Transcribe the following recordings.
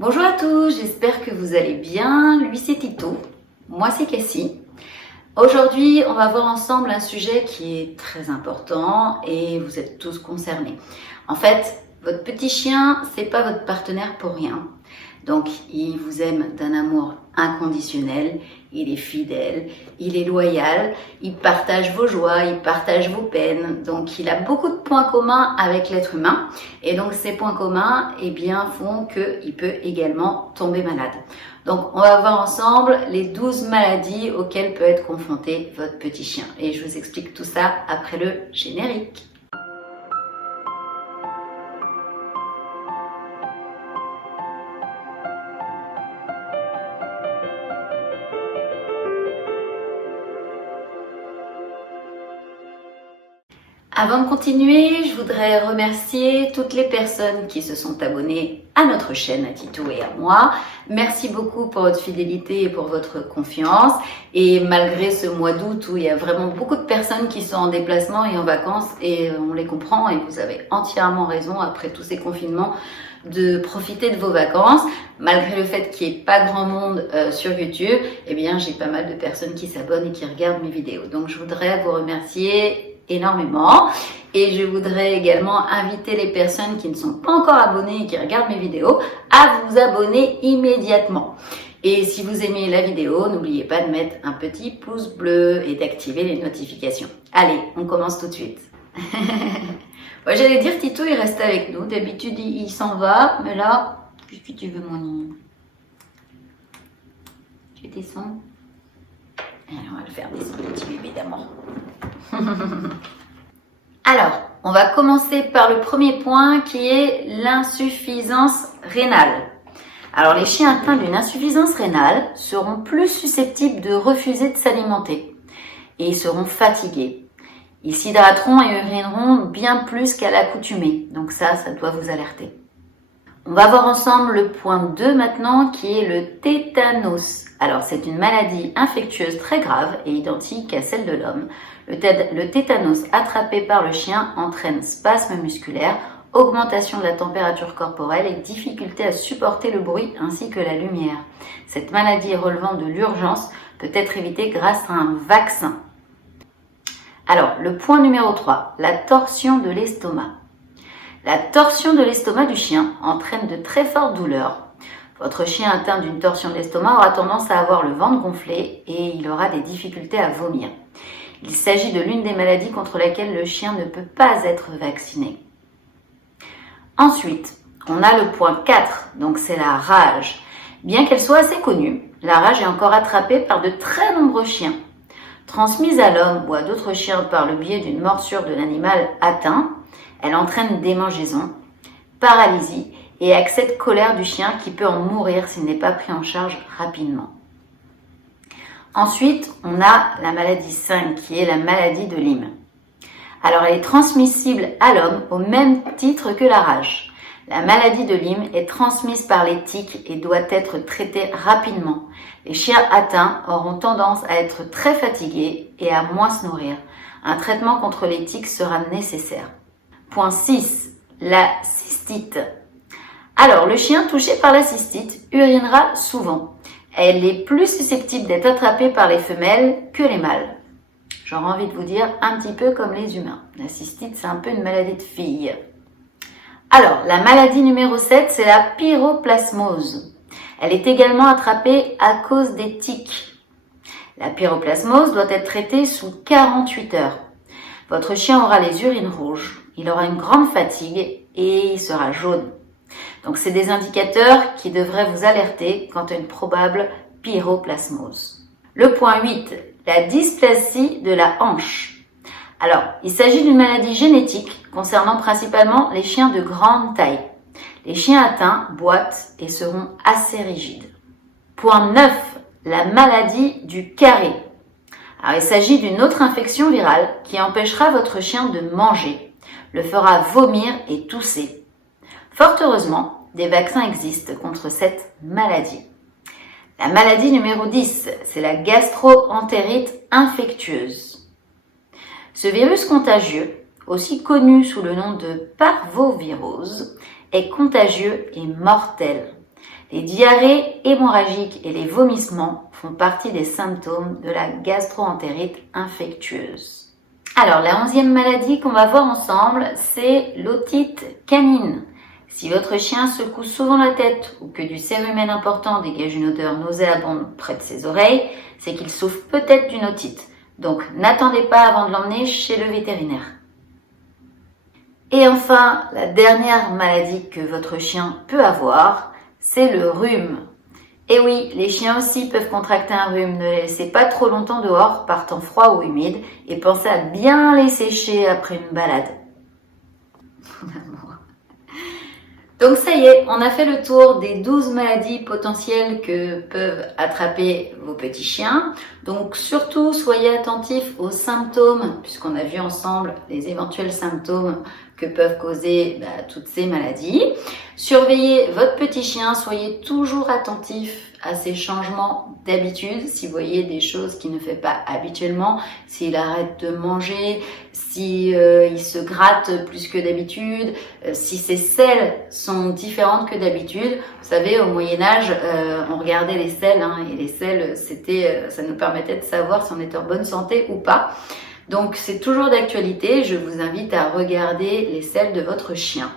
Bonjour à tous, j'espère que vous allez bien. Lui c'est Tito, moi c'est Cassie. Aujourd'hui, on va voir ensemble un sujet qui est très important et vous êtes tous concernés. En fait, votre petit chien, c'est pas votre partenaire pour rien. Donc, il vous aime d'un amour inconditionnel, il est fidèle, il est loyal, il partage vos joies, il partage vos peines. Donc, il a beaucoup de points communs avec l'être humain. Et donc, ces points communs, eh bien, font qu'il peut également tomber malade. Donc, on va voir ensemble les 12 maladies auxquelles peut être confronté votre petit chien. Et je vous explique tout ça après le générique. Avant de continuer, je voudrais remercier toutes les personnes qui se sont abonnées à notre chaîne, à Tito et à moi. Merci beaucoup pour votre fidélité et pour votre confiance. Et malgré ce mois d'août où il y a vraiment beaucoup de personnes qui sont en déplacement et en vacances, et on les comprend, et vous avez entièrement raison après tous ces confinements, de profiter de vos vacances, malgré le fait qu'il n'y ait pas grand monde sur YouTube, eh bien j'ai pas mal de personnes qui s'abonnent et qui regardent mes vidéos. Donc je voudrais vous remercier énormément et je voudrais également inviter les personnes qui ne sont pas encore abonnées et qui regardent mes vidéos à vous abonner immédiatement. Et si vous aimez la vidéo, n'oubliez pas de mettre un petit pouce bleu et d'activer les notifications. Allez, on commence tout de suite. Ouais, j'allais dire Tito, il reste avec nous. D'habitude, il s'en va, mais là, qu'est-ce que tu veux, mon nid? Tu descends? Alors, on va le faire descendre, petit bébé d'amour. Alors, on va commencer par le premier point qui est l'insuffisance rénale. Alors, les chiens atteints d'une insuffisance rénale seront plus susceptibles de refuser de s'alimenter et ils seront fatigués. Ils s'hydrateront et urineront bien plus qu'à l'accoutumée. Donc ça doit vous alerter. On va voir ensemble le point 2 maintenant qui est le tétanos. Alors c'est une maladie infectieuse très grave et identique à celle de l'homme. Le tétanos attrapé par le chien entraîne spasmes musculaires, augmentation de la température corporelle et difficulté à supporter le bruit ainsi que la lumière. Cette maladie relevant de l'urgence peut être évitée grâce à un vaccin. Alors, le point numéro 3, la torsion de l'estomac. La torsion de l'estomac du chien entraîne de très fortes douleurs. Votre chien atteint d'une torsion de l'estomac aura tendance à avoir le ventre gonflé et il aura des difficultés à vomir. Il s'agit de l'une des maladies contre laquelle le chien ne peut pas être vacciné. Ensuite, on a le point 4, donc c'est la rage. Bien qu'elle soit assez connue, la rage est encore attrapée par de très nombreux chiens. Transmise à l'homme ou à d'autres chiens par le biais d'une morsure de l'animal atteint, elle entraîne démangeaison, paralysie et accès de colère du chien qui peut en mourir s'il n'est pas pris en charge rapidement. Ensuite, on a la maladie 5 qui est la maladie de Lyme. Alors, elle est transmissible à l'homme au même titre que la rage. La maladie de Lyme est transmise par les tiques et doit être traitée rapidement. Les chiens atteints auront tendance à être très fatigués et à moins se nourrir. Un traitement contre les tiques sera nécessaire. Point 6. La cystite. Alors, le chien touché par la cystite urinera souvent. Elle est plus susceptible d'être attrapée par les femelles que les mâles. J'aurais envie de vous dire un petit peu comme les humains. La cystite, c'est un peu une maladie de filles. Alors, la maladie numéro 7, c'est la pyroplasmose. Elle est également attrapée à cause des tiques. La pyroplasmose doit être traitée sous 48 heures. Votre chien aura les urines rouges, il aura une grande fatigue et il sera jaune. Donc, c'est des indicateurs qui devraient vous alerter quant à une probable pyroplasmose. Le point 8, la dysplasie de la hanche. Alors, il s'agit d'une maladie génétique concernant principalement les chiens de grande taille. Les chiens atteints boitent et seront assez rigides. Point 9, la maladie du carré. Alors, il s'agit d'une autre infection virale qui empêchera votre chien de manger, le fera vomir et tousser. Fort heureusement, des vaccins existent contre cette maladie. La maladie numéro 10, c'est la gastro-entérite infectieuse. Ce virus contagieux, aussi connu sous le nom de parvovirose, est contagieux et mortel. Les diarrhées hémorragiques et les vomissements font partie des symptômes de la gastro-entérite infectieuse. Alors, la 11e maladie qu'on va voir ensemble, c'est l'otite canine. Si votre chien secoue souvent la tête ou que du cérumen important dégage une odeur nauséabonde près de ses oreilles, c'est qu'il souffre peut-être d'une otite. Donc, n'attendez pas avant de l'emmener chez le vétérinaire. Et enfin, la dernière maladie que votre chien peut avoir, c'est le rhume. Et oui, les chiens aussi peuvent contracter un rhume. Ne les laissez pas trop longtemps dehors, par temps froid ou humide, et pensez à bien les sécher après une balade. Donc ça y est, on a fait le tour des 12 maladies potentielles que peuvent attraper vos petits chiens. Donc surtout, soyez attentifs aux symptômes, puisqu'on a vu ensemble les éventuels symptômes que peuvent causer toutes ces maladies. Surveillez votre petit chien, soyez toujours attentifs à ces changements d'habitude. Si vous voyez des choses qu'il ne fait pas habituellement, s'il arrête de manger, si il se gratte plus que d'habitude, si ses selles sont différentes que d'habitude. Vous savez, au Moyen-Âge, on regardait les selles, et les selles, ça nous permettait de savoir si on était en bonne santé ou pas. Donc, c'est toujours d'actualité. Je vous invite à regarder les selles de votre chien.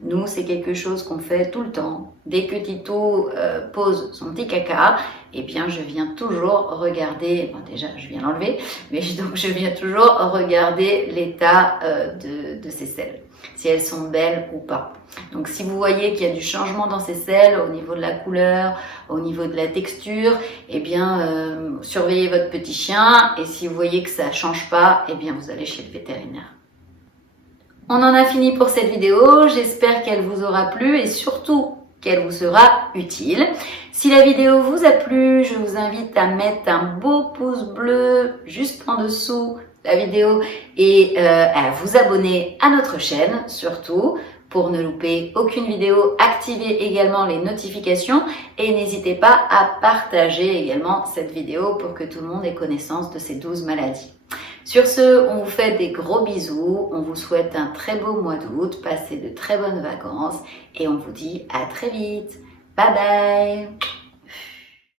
Nous, c'est quelque chose qu'on fait tout le temps. Dès que Tito pose son petit caca, eh bien, je viens toujours regarder, bon, déjà, je viens l'enlever, mais donc je viens toujours regarder l'état de ses selles, si elles sont belles ou pas. Donc, si vous voyez qu'il y a du changement dans ces selles, au niveau de la couleur, au niveau de la texture, eh bien, surveillez votre petit chien, et si vous voyez que ça change pas, eh bien, vous allez chez le vétérinaire. On en a fini pour cette vidéo, j'espère qu'elle vous aura plu et surtout qu'elle vous sera utile. Si la vidéo vous a plu, je vous invite à mettre un beau pouce bleu juste en dessous la vidéo et à vous abonner à notre chaîne surtout pour ne louper aucune vidéo. Activez également les notifications et n'hésitez pas à partager également cette vidéo pour que tout le monde ait connaissance de ces 12 maladies. Sur ce, on vous fait des gros bisous, on vous souhaite un très beau mois d'août, passez de très bonnes vacances et on vous dit à très vite. Bye bye!